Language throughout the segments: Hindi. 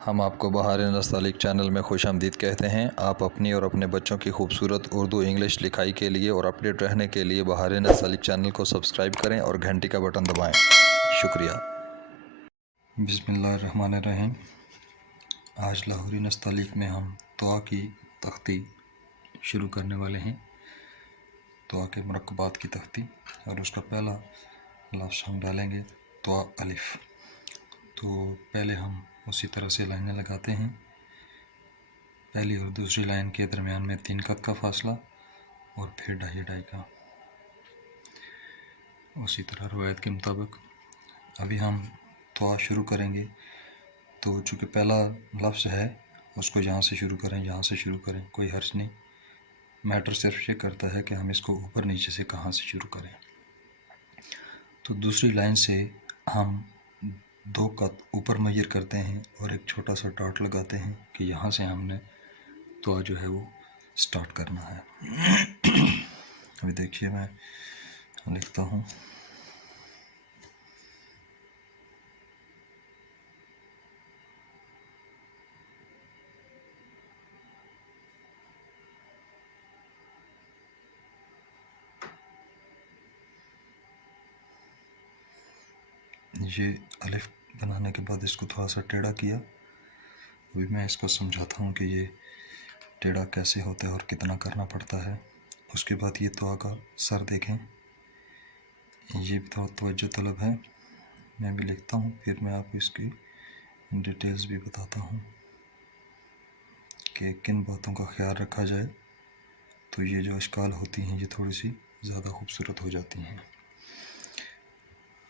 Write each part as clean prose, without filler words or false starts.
हम आपको बहार नस्तालिक चैनल में खुशामदीद कहते हैं। आप अपनी और अपने बच्चों की खूबसूरत उर्दू इंग्लिश लिखाई के लिए और अपडेट रहने के लिए बहार नस्तालिक चैनल को सब्सक्राइब करें और घंटी का बटन दबाएं। शुक्रिया। बिस्मिल्लाहिर्रहमानिर्रहीम। आज लाहौरी नस्तालिक में हम दुआ की तख्ती शुरू करने वाले हैं। दुआ के मुरक्कबात की तख्ती, और उसका पहला लफ्ज़ हम डालेंगे दुआ अलिफ। तो पहले हम उसी तरह से लाइनें लगाते हैं। पहली और दूसरी लाइन के दरमियान में 3 कत का फासला और फिर 2.5 का, उसी तरह रवायत के मुताबिक। अभी हम दुआ शुरू करेंगे, तो चूँकि पहला लफ्ज़ है उसको यहाँ से शुरू करें, यहाँ से शुरू करें, कोई हर्ज नहीं। मैटर सिर्फ ये करता है कि हम इसको ऊपर नीचे से कहाँ से शुरू करें। तो दूसरी लाइन से हम 2 कत ऊपर मय्यर करते हैं और एक छोटा सा डॉट लगाते हैं कि यहाँ से हमने दुआ जो है वो स्टार्ट करना है। अभी देखिए मैं लिखता हूँ। ये अलिफ बनाने के बाद इसको थोड़ा सा टेढ़ा किया। अभी मैं इसको समझाता हूँ कि ये टेढ़ा कैसे होता है और कितना करना पड़ता है। उसके बाद ये दुआ का सर देखें, ये भी थोड़ा तवज्जो तलब है। मैं भी लिखता हूँ, फिर मैं आपको इसकी डिटेल्स भी बताता हूँ कि किन बातों का ख्याल रखा जाए तो ये जो अश्काल होती हैं ये थोड़ी सी ज़्यादा खूबसूरत हो जाती हैं।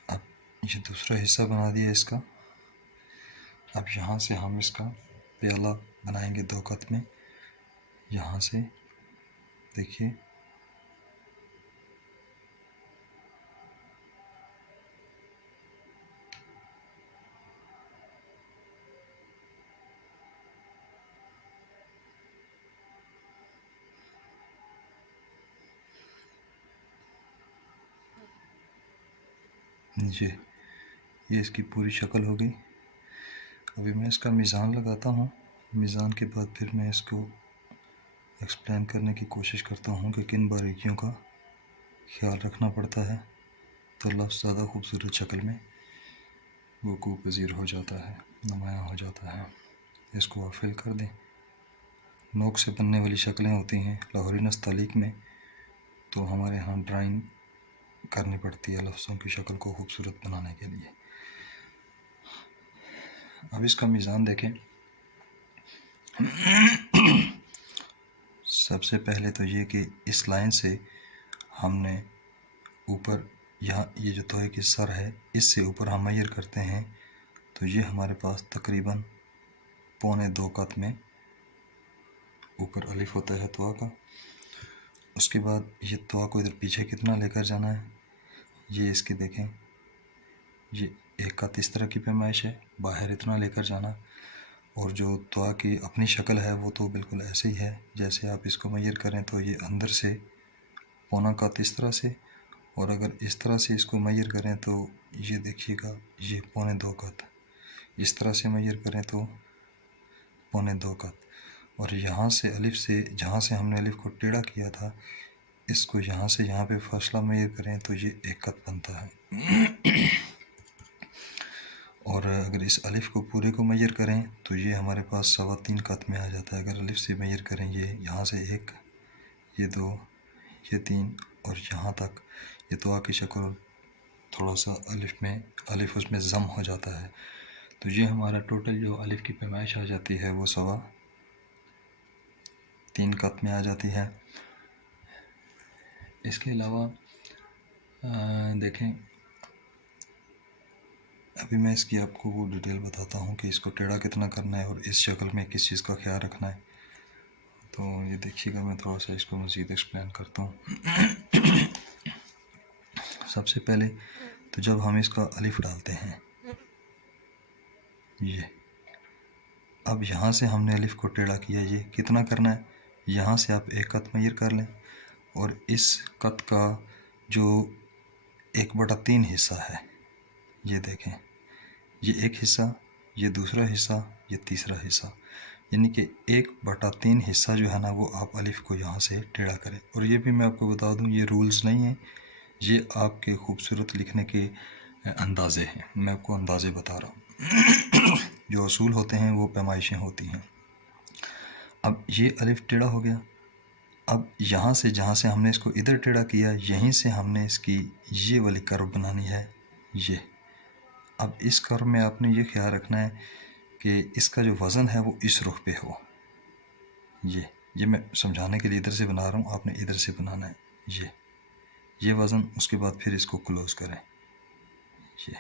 अब ये दूसरा हिस्सा बना दिया इसका। अब यहाँ से हम इसका प्याला बनाएंगे 2 कत में। यहाँ से देखिए, ये इसकी पूरी शक्ल हो गई। अभी मैं इसका मीज़ान लगाता हूँ। मीज़ान के बाद फिर मैं इसको एक्सप्लेन करने की कोशिश करता हूँ कि किन बारीकियों का ख्याल रखना पड़ता है, तो लफ्ज़ ज़्यादा खूबसूरत शक्ल में वक़ूअ पज़ीर हो जाता है, नुमायाँ हो जाता है। इसको आप फिल कर दें। नोक से बनने वाली शक्लें होती हैं लाहौरी नस्तालिक में, तो हमारे यहाँ ड्राइंग करनी पड़ती है लफ्ज़ों की शक्ल को खूबसूरत बनाने के लिए। अब इसका मीज़ान देखें। सबसे पहले तो ये कि इस लाइन से हमने ऊपर यहाँ ये जो तोहे की सर है इससे ऊपर हम मय्यर करते हैं, तो ये हमारे पास तकरीबन 2.25 कत में ऊपर अलिफ होता है दुआ का। उसके बाद ये दुआ को इधर पीछे कितना लेकर जाना है, ये इसकी देखें, ये 1 कत इस तरह की पैमाइश है, बाहर इतना लेकर जाना। और जो दुआ की अपनी शक्ल है वो तो बिल्कुल ऐसे ही है, जैसे आप इसको मय्यर करें तो ये अंदर से 1.25 कत इस तरह से, और अगर इस तरह से इसको मय्यर करें तो ये देखिएगा ये 2.25 कत, इस तरह से मय्यर करें तो 2.25 कत। और यहाँ से अलिफ से, जहाँ से हमने अलिफ को टेढ़ा किया था, इसको यहाँ से यहाँ पे फासला मय्यर करें तो ये 1 कत बनता है। और अगर इस अलिफ को पूरे को मय्यर करें तो ये हमारे पास 3.25 कत में आ जाता है। अगर अलिफ से मय्यर करें, ये यहाँ से 1, ये 2, ये 3 और यहाँ तक, ये दुआ की शक्ल थोड़ा सा अलिफ उसमें ज़म हो जाता है, तो ये हमारा टोटल जो अलिफ की पैमाइश आ जाती है वो 3.25 कत में आ जाती है। इसके अलावा देखें, अभी मैं इसकी आपको वो डिटेल बताता हूँ कि इसको टेढ़ा कितना करना है और इस शक्ल में किस चीज़ का ख्याल रखना है। तो ये देखिएगा, मैं थोड़ा सा इसको मज़ीद एक्सप्लेन करता हूँ। सबसे पहले तो जब हम इसका अलिफ डालते हैं, ये अब यहाँ से हमने अलिफ को टेढ़ा किया, ये कितना करना है, यहाँ से आप 1 कत मय्यर कर लें, और इस कत का जो 1/3 हिस्सा है, ये देखें, ये एक हिस्सा ये दूसरा हिस्सा, ये तीसरा हिस्सा, यानी कि 1/3 हिस्सा जो है ना वो आप अलिफ को यहाँ से टेढ़ा करें। और ये भी मैं आपको बता दूँ, ये रूल्स नहीं हैं, ये आपके खूबसूरत लिखने के अंदाज़े हैं। मैं आपको अंदाज़े बता रहा हूँ। जो असूल होते हैं वो पैमाइशें होती हैं। अब ये अलिफ टेढ़ा हो गया। अब यहाँ से जहाँ से हमने इसको इधर टेढ़ा किया, यहीं से हमने इसकी ये वाली कर्व बनानी है, ये। अब इस कर्व में आपने ये ख्याल रखना है कि इसका जो वज़न है वो इस रुख पे हो। ये मैं समझाने के लिए इधर से बना रहा हूँ, आपने इधर से बनाना है, ये वज़न। उसके बाद फिर इसको क्लोज़ करें, ये।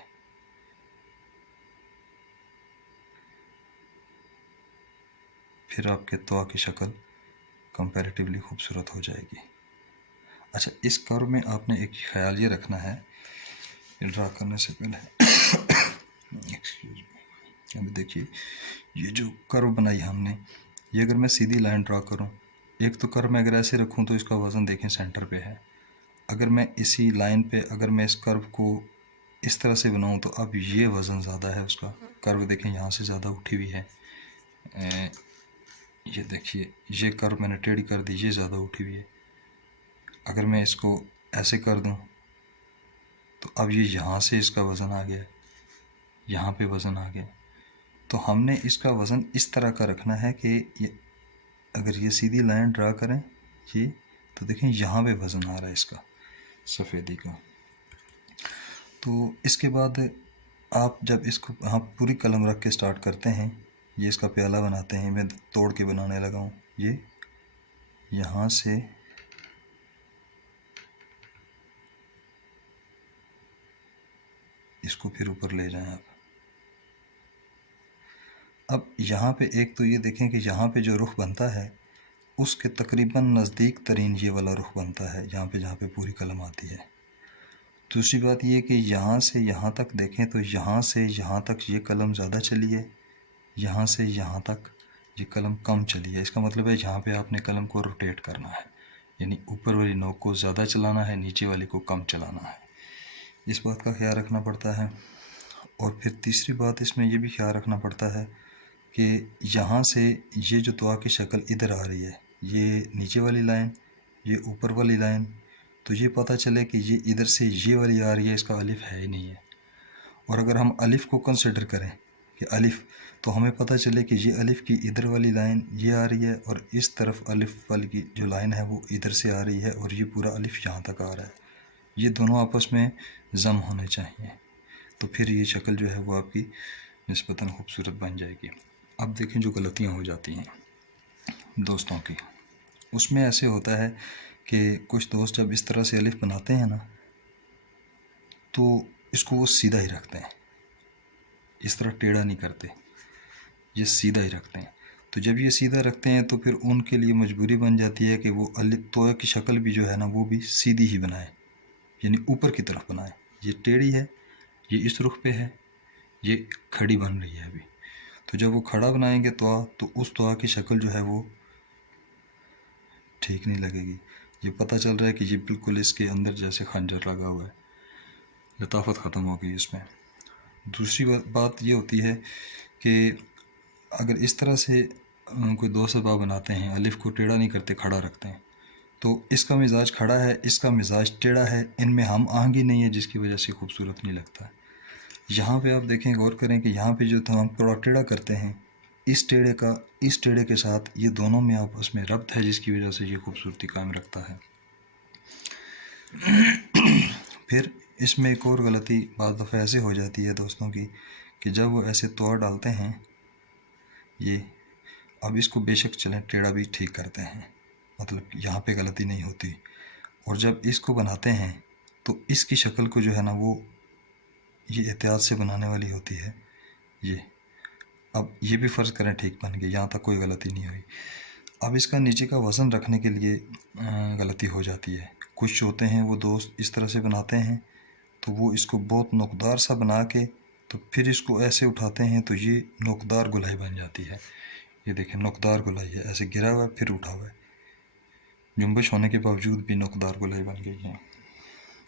फिर आपके तवा की शक्ल कंपैरेटिवली खूबसूरत हो जाएगी। अच्छा, इस कर्व में आपने एक ख्याल ये रखना है, ड्रा करने से पहले एक्सक्यूज मी, अभी देखिए ये जो कर्व बनाई हमने, ये अगर मैं सीधी लाइन ड्रा करूं, एक तो कर्व में अगर ऐसे रखूं तो इसका वज़न देखें सेंटर पे है। अगर मैं इसी लाइन पे अगर मैं इस कर्व को इस तरह से बनाऊं तो अब ये वज़न ज़्यादा है उसका। कर्व देखें यहाँ से ज़्यादा उठी हुई है, ये देखिए ये कर्व मैंने टेढ़ी कर दी, ये ज़्यादा उठी हुई है। अगर मैं इसको ऐसे कर दूं तो अब ये यहाँ से इसका वज़न आ गया, यहाँ पे वज़न आ गया। तो हमने इसका वज़न इस तरह का रखना है कि ये अगर ये सीधी लाइन ड्रा करें ये, तो देखें यहाँ पे वज़न आ रहा है इसका सफ़ेदी का। तो इसके बाद आप जब इसको हाँ पूरी कलम रख के स्टार्ट करते हैं, ये इसका प्याला बनाते हैं, मैं तोड़ के बनाने लगा हूँ। ये यहाँ से इसको फिर ऊपर ले जाएं आप। अब यहाँ पे एक तो ये देखें कि यहाँ पे जो रुख बनता है उसके तकरीबन नज़दीक तरीन ये वाला रुख बनता है, यहाँ पे जहाँ पे पूरी कलम आती है। दूसरी बात ये कि यहाँ से यहाँ तक देखें तो यहाँ से यहाँ तक ये कलम ज़्यादा चली है, यहाँ से यहाँ तक ये कलम कम चली है। इसका मतलब है यहाँ पे आपने कलम को रोटेट करना है, यानी ऊपर वाली नोक को ज़्यादा चलाना है, नीचे वाली को कम चलाना है। इस बात का ख्याल रखना पड़ता है। और फिर तीसरी बात इसमें ये भी ख्याल रखना पड़ता है कि यहाँ से ये जो तवा की शक्ल इधर आ रही है, ये नीचे वाली लाइन, ये ऊपर वाली लाइन, तो ये पता चले कि ये इधर से ये वाली आ रही है, इसका अलिफ है ही नहीं है। और अगर हम अलिफ को कंसिडर करें कि अलिफ, तो हमें पता चले कि ये अलिफ की इधर वाली लाइन ये आ रही है और इस तरफ अलिफ वाली की जो लाइन है वो इधर से आ रही है और ये पूरा अलिफ यहाँ तक आ रहा है। ये दोनों आपस में जम होने चाहिए, तो फिर ये शक्ल जो है वो आपकी निस्बतन खूबसूरत बन जाएगी। अब देखें जो गलतियाँ हो जाती हैं दोस्तों की, उसमें ऐसे होता है कि कुछ दोस्त जब इस तरह से अलिफ बनाते हैं ना तो इसको वो सीधा ही रखते हैं, इस तरह टेढ़ा नहीं करते, ये सीधा ही रखते हैं। तो जब ये सीधा रखते हैं तो फिर उनके लिए मजबूरी बन जाती है कि वो अलिफ तोया की शक्ल भी जो है ना वो भी सीधी ही बनाए, यानी ऊपर की तरफ बनाए। ये टेढ़ी है, ये इस रुख पे है, ये खड़ी बन रही है अभी। तो जब वो खड़ा बनाएंगे तवा, तो उस तवा की शक्ल जो है वो ठीक नहीं लगेगी। ये पता चल रहा है कि ये बिल्कुल इसके अंदर जैसे खंजर लगा हुआ है, लताफत ख़त्म हो गई इसमें। दूसरी बात ये होती है कि अगर इस तरह से कोई दो सबा बनाते हैं, अलिफ को टेढ़ा नहीं करते, खड़ा रखते हैं, तो इसका मिजाज खड़ा है, इसका मिजाज टेढ़ा है, इनमें हम आहंगी नहीं है, जिसकी वजह से खूबसूरत नहीं लगता है। यहाँ पे आप देखें, गौर करें कि यहाँ पे जो हम थोड़ा टेढ़ा करते हैं, इस टेढ़े का इस टेढ़े के साथ ये दोनों में आपस में रब्त है, जिसकी वजह से ये खूबसूरती कायम रखता है। फिर इसमें एक और गलती बाज़ दफ़ा ऐसे हो जाती है दोस्तों की कि जब वो ऐसे तोड़ डालते हैं, ये अब इसको बेशक चलें टेढ़ा भी ठीक करते हैं, मतलब यहाँ पे गलती नहीं होती। और जब इसको बनाते हैं तो इसकी शक्ल को जो है ना वो ये एहतियात से बनाने वाली होती है। ये अब ये भी फ़र्ज़ करें ठीक बन गई, यहाँ तक कोई गलती नहीं हुई। अब इसका नीचे का वज़न रखने के लिए गलती हो जाती है। कुछ होते हैं वो दोस्त इस तरह से बनाते हैं तो वो इसको बहुत नुकदार सा बना के तो फिर इसको ऐसे उठाते हैं तो ये नुकदार गुलाई बन जाती है। ये देखें नुकदार गुलाई है, ऐसे गिरा हुआ है फिर उठा हुआ है, जुम्बिश होने के बावजूद भी नुकदार गुलाई बन गई है।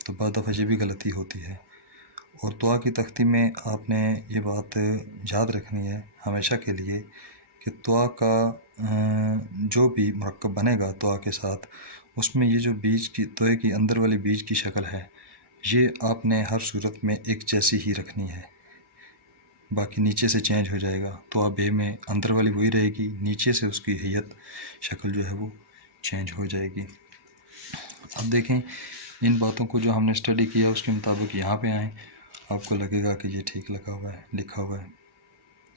तो बाद दफ़ा ये भी गलती होती है। और दुआ की तख्ती में आपने ये बात याद रखनी है हमेशा के लिए कि दुआ का जो भी मुरक्कब बनेगा दुआ के साथ, उसमें ये जो बीज की दुआ की अंदर वाली बीज की शक्ल है, ये आपने हर सूरत में एक जैसी ही रखनी है। बाकी नीचे से चेंज हो जाएगा। दुआ बे में अंदर वाली वही रहेगी, नीचे से उसकी हैयत शक्ल जो है वो चेंज हो जाएगी। अब देखें, इन बातों को जो हमने स्टडी किया उसके मुताबिक यहाँ पे आएँ, आपको लगेगा कि ये ठीक लगा हुआ है, लिखा हुआ है।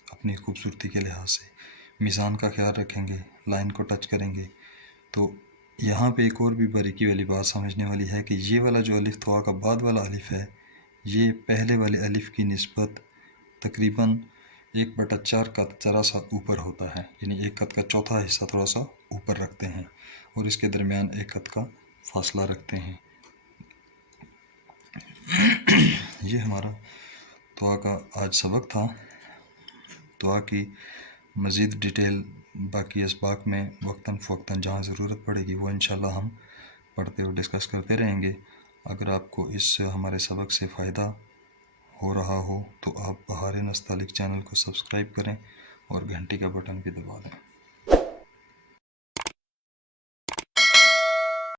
अपनी खूबसूरती के लिहाज से मीज़ान का ख्याल रखेंगे, लाइन को टच करेंगे। तो यहाँ पे एक और भी बारीकी वाली बात समझने वाली है कि ये वाला जो अलिफ दुआ का बाद वाला अलिफ है, ये पहले वाले अलिफ की निस्बत तकरीबन 1/4 कद ज़रा सा ऊपर होता है, यानी एक कद का चौथा हिस्सा थोड़ा सा ऊपर रखते हैं और इसके दरमियान एक कद का फासला रखते हैं। ये हमारा दुआ का आज सबक था। दुआ की मज़ीद डिटेल बाकी असबाक में वक्तन फ़वक्तन जहाँ ज़रूरत पड़ेगी वो इंशाल्लाह हम पढ़ते और डिस्कस करते रहेंगे। अगर आपको इस हमारे सबक से फ़ायदा हो रहा हो तो आप बहार नस्तालिक चैनल को सब्सक्राइब करें और घंटी का बटन भी दबा दें।